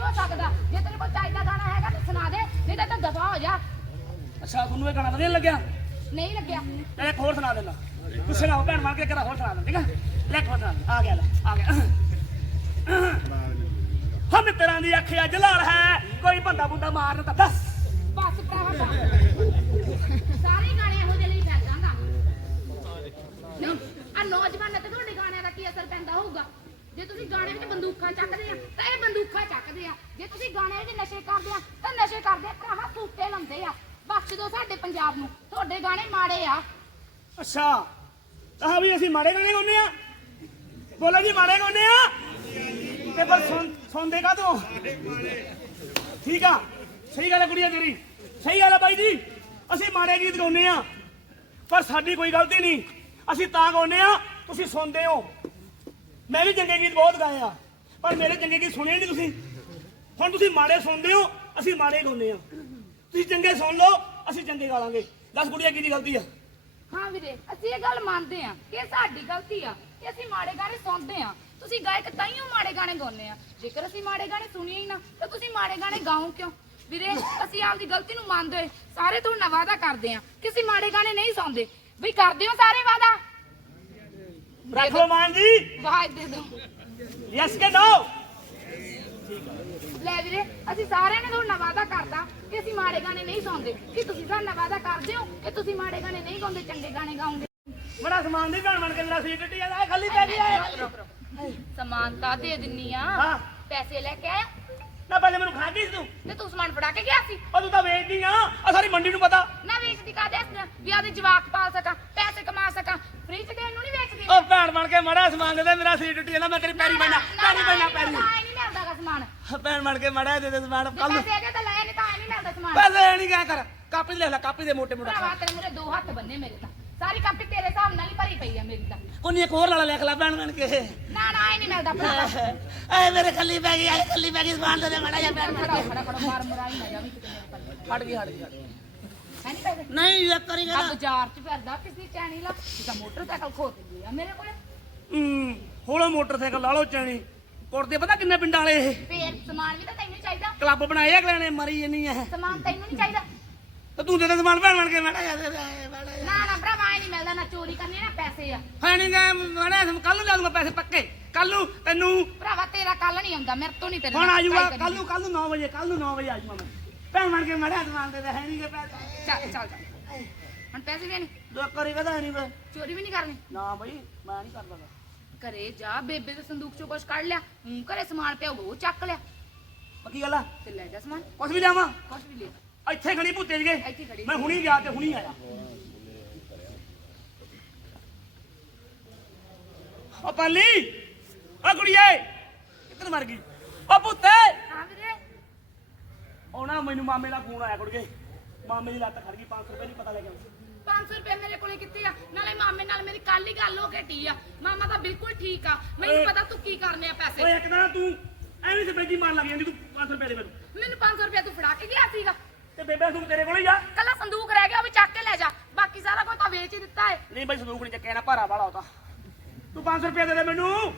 ਨਹੀਂ ਹੋ ਸਕਦਾ। ਜੇ ਤੇਰੇ ਕੋਲ ਚਾਹੀਦਾ ਗਾਣਾ ਹੈਗਾ ਤਾਂ ਸੁਣਾ ਦੇ ਨਹੀਂ ਤਾਂ ਤੂੰ ਦਫਾ ਹੋ ਜਾ। ਅੱਛਾ ਤੁਹਾਨੂੰ ਇਹ ਗਾਣਾ ਵਧੀਆ ਨੀ ਲੱਗਿਆ? ਨਹੀਂ ਲੱਗਿਆ। ਤੇ ਇੱਕ ਹੋਰ ਸੁਣਾ ਦੇਣਾ ਨਾ ਹੋ ਭੈਣ ਮਾਰ ਕੇ ਕਰਾ ਹੋਰ ਸੁਣਾ ਦੇ ਠੀਕ ਆ? ਲੈ ਇੱਕ ਹੋਰ ਸੁਣਾ ਦੇ ਆ ਗਿਆ ਲੈ ਆ ਗਿਆ। ਹਮ ਮਿੱਤਰਾਂ ਦੀ ਅੱਖ ਅੱਜ ਲਾਲ ਹੈ। ਕੋਈ ਬੰਦਾ ਬੁੰਦਾ ਮਾਰਨ ਤਾਂ ਦੱਸ। ਬਸ ਭਰਾਵਾ ਬਸ। ਸਾਰੇ ਗਾਣੇ ਇਹੋ ਜਿਹੇ ਲਈ ਫੈਲ ਜਾਂਦਾ ਆ ਨੌਜਵਾਨਾਂ ਤੇ ਤੁਹਾਡੇ ਗਾਣਿਆਂ ਦਾ ਕੀ ਅਸਰ ਪੈਂਦਾ ਹੋਊਗਾ? ਜੇ ਤੁਸੀਂ ਗਾਣੇ ਵਿੱਚ ਬੰਦੂਕਾਂ ਚੱਕਦੇ ਆ, ਤਾਂ ਇਹ ਬੰਦੂਕਾਂ ਚੱਕਦੇ ਆ। ਜੇ ਤੁਸੀਂ ਗਾਣੇ ਵਿੱਚ ਨਸ਼ੇ ਕਰਦੇ ਆ, ਤਾਂ ਨਸ਼ੇ ਕਰਦੇ ਆ, ਭਰਾਵਾ ਸੂਟੇ ਲੰਦੇ ਆ। ਬਖਸ਼ ਦਿਓ ਸਾਡੇ ਪੰਜਾਬ ਨੂੰ, ਤੁਹਾਡੇ ਗਾਣੇ ਮਾੜੇ ਆ। ਅੱਛਾ ਤਾਂ ਵੀ ਅਸੀਂ ਮਾੜੇ ਗਾਣੇ ਗਾਉਂਦੇ ਆ। ਬੋਲੋ ਜੀ, ਮਾੜੇ ਗਾਉਂਦੇ ਆ। ਤੇ ਪਰ ਸੁਣ, ਸੁਣਦੇ ਕਾ ਤੂੰ ਠੀਕ ਆ, ਸਹੀ ਗੱਲ ਹੈ ਕੁੜੀਆ ਤੇਰੀ। ਸਹੀ ਗੱਲ ਹੈ ਬਾਈ ਜੀ, ਅਸੀਂ ਮਾੜੇ ਗੀਤ ਗਾਉਂਦੇ ਆ। ਪਰ ਸਾਡੀ ਕੋਈ ਗਲਤੀ ਨਹੀਂ। ਅਸੀਂ ਤਾਂ ਗਾਉਂਦੇ ਆ, ਤੁਸੀਂ ਸੁਣਦੇ ਹੋ। ਮੈਂ ਵੀ ਚੰਗੇ ਗੀਤ ਬਹੁਤ ਗਾਏ ਆ, ਪਰ ਮੇਰੇ ਚੰਗੇ ਗੀਤ ਸੁਣੇ ਨਹੀਂ ਤੁਸੀਂ। ਹੁਣ ਤੁਸੀਂ ਮਾੜੇ ਸੁਣਦੇ ਹੋ, ਅਸੀਂ ਮਾੜੇ ਗਾਉਂਦੇ ਆ। ਤੁਸੀਂ ਚੰਗੇ ਸੁਣ ਲਓ, ਅਸੀਂ ਚੰਗੇ ਗਾ ਲਾਂਗੇ। ਦੱਸ ਕੁੜੀਆ ਕੀ ਦੀ ਗਲਤੀ ਆ? ਹਾਂ ਵੀਰੇ, ਅਸੀਂ ਇਹ ਗੱਲ ਮੰਨਦੇ ਆ ਕਿ ਇਹ ਸਾਡੀ ਗਲਤੀ ਆ ਕਿ ਅਸੀਂ ਮਾੜੇ ਗਾਣੇ ਸੁਣਦੇ ਆ। ਤੁਸੀਂ ਗਾਇਕ ਤਾਈਓ ਮਾੜੇ ਗਾਣੇ ਗਾਉਂਦੇ ਆ। ਜੇਕਰ ਅਸੀਂ ਮਾੜੇ ਗਾਣੇ ਸੁਣੀਏ ਹੀ ਨਾ, ਤਾਂ ਤੁਸੀਂ ਮਾੜੇ ਗਾਣੇ ਗਾਓ ਕਿਉਂ? ਵੀਰੇ, ਅਸੀਂ ਆਪਦੀ ਗਲਤੀ ਨੂੰ ਮੰਨਦੇ ਹੋਏ ਸਾਰੇ ਤੁਹਾਡੇ ਨਾਲ ਵਾਅਦਾ ਕਰਦੇ ਆ ਕਿ ਅਸੀਂ ਮਾੜੇ ਗਾਣੇ ਨਹੀਂ ਸੁਣਦੇ। ਵੀ ਕਰਦੇ ਹੋ ਸਾਰੇ ਵਾਅਦਾ? ਰੱਖ ਲਓ ਮਾਨ ਜੀ। ਵਾਹ ਦੇ ਦਿਓ। ਯੈਸ ਕੇ ਨੋ ਲੈ ਵੀਰੇ ਅਸੀਂ ਸਾਰਿਆਂ ਨੇ ਤੁਹਾਡੇ ਨਾਲ ਵਾਅਦਾ ਕਰਦਾ ਕਿ ਅਸੀਂ ਮਾੜੇ ਗਾਣੇ ਨਹੀਂ ਸੁਣਦੇ। ਕਿ ਤੁਸੀਂ ਸਾਡੇ ਨਾਲ ਵਾਅਦਾ ਕਰਦੇ ਹੋ ਕਿ ਤੁਸੀਂ ਮਾੜੇ ਗਾਣੇ ਨਹੀਂ ਗਾਉਂਦੇ ਚੰਗੇ ਗਾਣੇ ਗਾਉਂਗੇ ਬੜਾ ਸਮਾਨ ਦੀ ਭੈਣ ਬਣ ਕੇ ਮੇਰਾ ਸੀਟ ਟੱਟੀ ਆ ਖਾਲੀ ਪੈ ਗਿਆ ਸਮਾਨਤਾ ਦੇ ਦਿੰਨੀ ਆ। ਪੈਸੇ ਲੈ ਕੇ ਆਇਆ। ਨਾ ਪਹਿਲੇ ਮੈਨੂੰ ਖਾ ਗਈ ਸੀ ਤੂੰ। ਤੇ ਤੂੰ ਸਮਾਨ ਫੜਾ ਕੇ ਗਿਆ ਸੀ। ਉਹ ਤੂੰ ਤਾਂ ਵੇਚਦੀ ਆ। ਆ ਸਾਰੀ ਮੰਡੀ ਨੂੰ ਪਤਾ। ਨਾ ਵੇਚਦੀ ਕਾਦੇ ਵੀ ਆਦੇ ਜਵਾਕ ਪਾਲ ਸਕਾਂ ਪੈਸੇ ਕਮਾ ਸਕਾਂ ਫ੍ਰੀ ਚ ਦੇਣ ਨੂੰ ਨਹੀਂ ਵੇਚਦੀ ਉਹ ਬਣ ਕੇ ਮੜਾ ਸਮਾਨ ਦੇ ਦੇ ਮੇਰਾ ਸੀਟ ਟੱਟੀ ਜਾਂਦਾ ਮੈਂ ਤੇਰੀ ਪੈਰੀ ਪੈਣਾ ਪੈਰੀ ਪੈਣਾ ਪੈਰੀ ਨਹੀਂ ਮਿਲਦਾ ਗਾ ਸਮਾਨ। ਭੈਣ ਬਣ ਕੇ ਮੜਾ ਦੇ ਦੇ ਸਮਾਨ ਕੱਲ ਪੈਸੇ ਹੈਗੇ ਤਾਂ ਲੈ ਨਹੀਂ ਤਾਂ ਨਹੀਂ ਮਿਲਦਾ ਸਮਾਨ। ਪਹਿਲੇ ਨਹੀਂ ਕਿਆ ਕਰ ਕਾਪੀ ਲੈ ਲੈ ਕਾਪੀ ਦੇ ਮੋਟੇ ਮੋਟਾ ਭਰਾਵਾ ਤੇਰੇ ਮੂਰੇ ਦੋ ਹੱਥ ਬੰਨੇ ਮੇਰੇ ਤਾਂ। ਸਾਰੀ ਕਾਪੀ ਤੇਰੇ ਹਿਸਾਬ ਨਾਲ ਹੀ ਭਰੀ ਪਈ ਆ ਮੇਰੀ ਤਾਂ। ਕੋਨੀ ਇੱਕ ਹੋਰ ਲਾਲਾ ਲਿਖ ਲੈ ਭੈਣ ਬਣ ਕੇ। ਨਾ ਨਾ ਆਏ ਨਹੀਂ ਮਿਲਦਾ ਭਰਾਵਾ। ਐ ਮੇਰੇ ਖੱਲੀ ਪੈ ਗਈ ਐ ਖੱਲੀ ਪੈ ਗਈ ਸਮਾਨ ਦੇ ਦੇ ਮੜਾ ਜਾ ਭੈਣ ਖੜਾ ਹੋ, ਖੜਾ ਖੜਾ ਮਾਰ ਮਰਾਈ ਨਾ ਜਾਵੀਂ ਕਿਤੇ ਮੇਰੇ ਪੱਲੇ ਹਟ ਗਈ ਹਟ ਗਈ ਹਟ ਗਈ। ਹੈ ਨਹੀਂ ਪੈਸੇ? ਨਹੀਂ ਇੱਕ ਕਰੀ ਆ ਬਾਜ਼ਾਰ ਚ ਫਿਰਦਾ ਕਿਸੇ ਚੈਨੀ ਲਾ ਤਾਂ ਮੋਟਰਸਾਈਕਲ ਖੋ ਦਿੰਦੀ ਆ ਮੇਰੇ ਕੋਲੇ। ਹੋਲਾ ਮੋਟਰਸਾਈਕਲ ਲਾ ਲਓ ਚੈਣੀ। ਕੁੜਦੇ ਪਤਾ ਕਿੰਨੇ ਪਿੰਡਾਂ ਵਾਲੇ ਇਹ? ਫੇਰ ਸਮਾਨ ਵੀ ਤਾਂ ਤੈਨੂੰ ਚਾਹੀਦਾ। ਕਲੱਬ ਬਣਾਏ ਅਗਲੇ ਨੇ ਮਰੀ ਜੰਨੀ ਐ ਸਮਾਨ ਤੈਨੂੰ ਨਹੀਂ ਚਾਹੀਦਾ। ਤੇ ਤੂੰ ਦੇ ਦੇ ਸਮਾਨ ਭੈਣ ਬਣ ਕੇ ਮੜਾ ਜਾ ਨਾ ਨਾ ਭਰਾਵਾ ਆਏ ਨਹੀਂ ਮਿਲਦਾ ਨਾ ਚੋਰੀ ਕਰਨੀ ਨਾ ਪੈਸੇ ਆ। ਹੈ ਨਹੀਂ ਗਾ ਮੜਾ ਕੱਲ ਨੂੰ ਲੈ ਦੂੰਗਾ ਪੈਸੇ ਪੱਕੇ। ਕੱਲ ਨੂੰ ਤੈਨੂੰ ਭਰਾਵਾ ਤੇਰਾ ਕੱਲ ਨਹੀਂ ਆਉਂਦਾ ਮੇਰੇ ਤੋਂ ਨਹੀਂ ਤੇਰੇ ਹੁਣ ਨਾਲ ਆ ਜਾਊਗਾ ਟਰਾਈ ਕੱਲ ਨੂੰ ਕੱਲ ਨੂੰ 9 ਵਜੇ ਕੱਲ ਨੂੰ 9 ਵਜੇ ਆ ਜਾਊਗਾ ਮੈਂ। ਭੈਣ ਬਣ ਕੇ ਮੜਾ ਸਮਾਨ ਦੇ ਦੇ ਹੈ ਨਹੀਂ ਗੇ ਪੈਸੇ। ਚੱਲ ਚੱਲ ਹੁਣ ਪੈਸੇ ਵੀ ਨਹੀਂ ਦੋ ਕਰੀ ਕਦਾ ਨਹੀਂ ਮੈਂ ਚੋਰੀ ਵੀ ਨਹੀਂ ਕਰਨੀ। ਨਾ ਬਈ ਮੈਂ ਨਹੀਂ ਕਰਦਾ। ਘਰੇ ਜਾ ਬੇਬੇ ਦੇ ਸੰਦੂਕ ਚੋਂ ਕੁਝ ਕੱਢ ਲਿਆ ਹੂੰ ਘਰੇ ਸਮਾਨ ਪਿਆ ਹੋਊਗਾ, ਉਹ ਚੱਕ ਲਿਆ। ਪੱਕੀ ਗੱਲ ਆ? ਤੇ ਲੈ ਜਾ ਸਮਾਨ। ਕੁਛ ਵੀ ਲਿਆਵਾਂ? ਕੁਝ ਵੀ ਲੈ ਇੱਥੇ ਖੜੀ ਭੁੱਤੇ ਜਗੇ ਇੱਥੇ ਖੜੀ ਮੈਂ ਹੁਣੀ ਗਿਆ ਤੇ ਹੁਣੀ ਆਇਆ। ਓ ਪਾਲੀ ਓ ਕੁੜੀਏ ਕਿੱਧਰ ਮਰ ਗਈ? ਓ ਪੁੱਤੇ ਹਾਂ ਵੀਰੇ। ਆਉਣਾ ਮੈਨੂੰ ਮਾਮੇ ਦਾ ਫੋਨ ਆਇਆ ਕੁੜੀਏ। ਮਾਮੇ ਦੀ ਲੱਤ ਖੜ ਗਈ 500 ਰੁਪਏ ਨਹੀਂ ਪਤਾ ਲੱਗਿਆ 500 ਰੁਪਏ ਮੇਰੇ ਮਾਮੇ ਨਾਲ ਮੇਰੀ ਕੱਲ ਹੀ ਗੱਲ ਹੋ ਕੇ ਟੀ ਆ। ਮਾਮਾ ਤਾਂ ਬਿਲਕੁਲ ਠੀਕ ਆ। ਮੈਨੂੰ ਪਤਾ ਤੂੰ ਕੀ ਕਰਨੇ ਆ ਪੈਸੇ। ਓਏ ਇੱਕ ਤਾਂ ਤੂੰ ਐਵੇਂ ਸੇ ਬੇਜੀ ਮਾਰ ਲੱਗ ਜਾਂਦੀ ਤੂੰ 500 ਰੁਪਏ ਦੇ ਮੈਨੂੰ। ਮੈਨੂੰ 500 ਰੁਪਏ ਤੂੰ ਫੜਾ ਕੇ ਗਿਆ ਸੀਗਾ। ਤੇ ਬੇਬੇ ਤੂੰ ਤੇਰੇ ਕੋਲ ਹੀ ਆ। ਕੱਲਾ ਸੰਦੂਕ ਰਹਿ ਗਿਆ ਉਹ ਵੀ ਚੱਕ ਕੇ ਲੈ ਜਾ। ਬਾਕੀ ਸਾਰਾ ਕੁਝ ਤਾਂ ਵੇਚ ਹੀ ਦਿੱਤਾ ਏ। ਨਹੀਂ ਬਈ ਸੰਦੂਕ ਨਹੀਂ ਚੱਕਿਆ ਨਾ ਭਾਰਾ ਵਾਲਾ ਉਹ ਤਾਂ। ਤੂੰ 500 ਰੁਪਏ ਦੇ ਦੇ ਮੈਨੂੰ।